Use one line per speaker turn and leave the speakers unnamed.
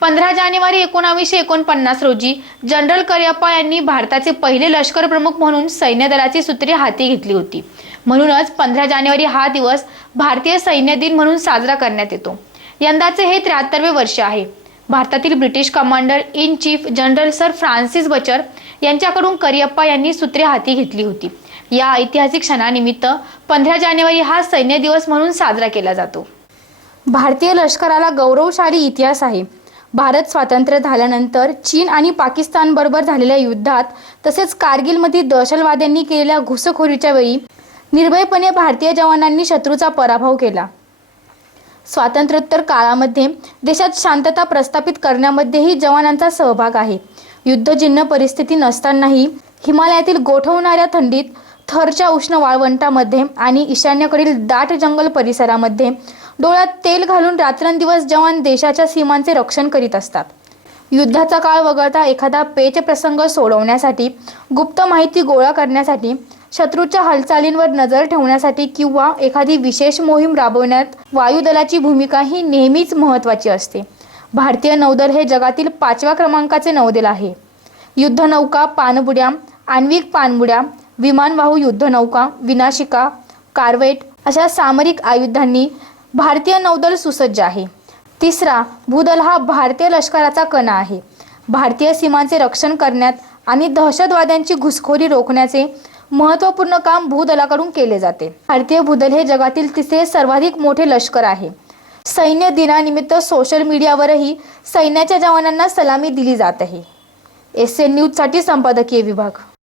पंधरा जानेवारी एकोणावीसशे एकोणपन्नास रोजी जनरल करिअप्पा यांनी भारताचे पहिले लष्कर प्रमुख म्हणून सैन्य दलाची सूत्रे हाती घेतली होती. म्हणूनच पंधरा जानेवारी हा दिवस भारतीय सैन्य दिन म्हणून साजरा करण्यात येतो. यंदाचे हे त्र्याहत्तरवे वर्ष आहे. भारतातील British commander in chief general sir Francis Bucher यांच्याकडून करियप्पा यांनी सूत्रे हाती घेतली होती. या ऐतिहासिक क्षणानिमित्त पंधरा जानेवारी हा सैन्य दिवस म्हणून साजरा केला जातो. भारतीय लष्कराला गौरवशाली इतिहास आहे. भारत स्वातंत्र्य झाल्यानंतर चीन आणि पाकिस्तान बरोबर झालेल्या युद्धात तसेच कारगिलमध्ये दहशतवाद्यांनी केलेल्या घुसखोरीच्या वेळी निर्भयपणे भारतीय जवानांनी शत्रूचा पराभव केला. स्वातंत्र्योत्तर काळामध्ये देशात शांतता प्रस्थापित करण्यामध्येही जवानांचा सहभाग आहे. युद्धजिन्न परिस्थिती नसतानाही हिमालयातील गोठवणाऱ्या थंडीत थरच्या उष्ण वाळवंटामध्ये आणि ईशान्येकडील दाट जंगल परिसरामध्ये डोळ्यात तेल घालून रात्रंदिवस जवान देशाच्या सीमांचे रक्षण करीत असतात. युद्धाचा काळ वगळता एखादा पेच प्रसंग सोडवण्यासाठी गुप्त माहिती गोळा करण्यासाठी शत्रूच्या हालचालींवर नजर ठेवण्यासाठी किंवा एखादी विशेष मोहीम राबवण्यात वायुदलाची भूमिका ही नेहमीच महत्त्वाची असते. भारतीय नौदल हे जगातील पाचव्या क्रमांकाचे नौदल आहे. युद्धनौका पाणबुड्या आण्विक पाणबुड्या विमानवाहू युद्धनौका विनाशिका कार्वेट अशा सामरिक आयुधांनी भारतीय नौदल सुसज्ज आहे. तिसरा भूदल हा भारतीय लष्कराचा कणा आहे. भारतीय सीमांचे रक्षण करण्यात आणि दहशतवाद्यांची घुसखोरी रोखण्याचे महत्त्वपूर्ण काम भूदलाकडून केले जाते. भारतीय भूदल हे जगातील तिसरे सर्वाधिक मोठे लष्कर आहे. सैन्य दिनानिमित्त सोशल मीडियावरही सैन्याच्या जवानांना सलामी दिली जात आहे. एस एन न्यूजसाठी संपादकीय विभाग.